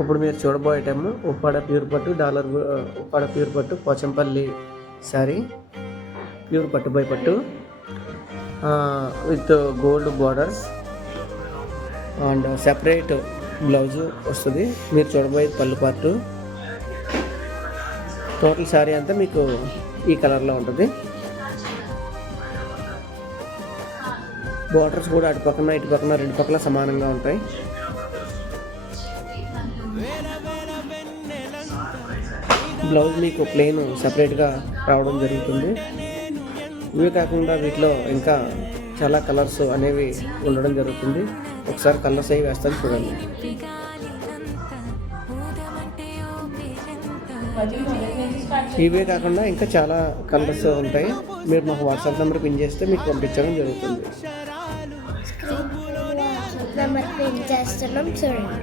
ఇప్పుడు మీరు చూడబోయేటము ఉప్పాడ ప్యూర్ పట్టు ఉప్పాడ ప్యూర్ పట్టు పోచంపల్లి శారీ, ప్యూర్ పట్టు బై పట్టు with gold borders and separate blouse వస్తుంది. మీరు చూడబోయేది పళ్ళు పార్టు. టోటల్ శారీ అంతా మీకు ఈ కలర్లో ఉంటుంది. బార్డర్స్ కూడా అటు పక్కన రెండు పక్కల సమానంగా ఉంటాయి. బ్లౌజ్ మీకు ప్లెయిన్ సపరేట్గా రావడం జరుగుతుంది. ఇవే కాకుండా వీటిలో ఇంకా చాలా కలర్స్ అనేవి ఉండడం జరుగుతుంది. ఒకసారి కలర్స్ అవి వేస్తాను చూడండి. ఇవే కాకుండా ఇంకా చాలా కలర్స్ ఉంటాయి. మీరు మాకు వాట్సాప్ నెంబర్ పిన్ చేస్తే మీకు పంపించడం జరుగుతుంది. నెంబర్ పిన్ చేస్తున్నాం చూడండి.